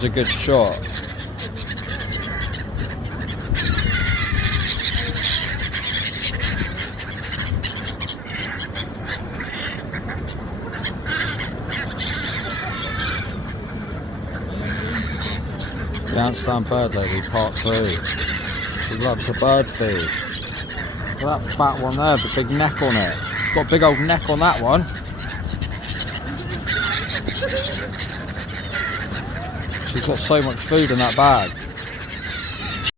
She's a good shot. The Amsterdam Bird Lady Part 2. She loves a bird feed. Look at that fat one there, the big neck on it. It's got a big old neck on that one. She's got so much food in that bag.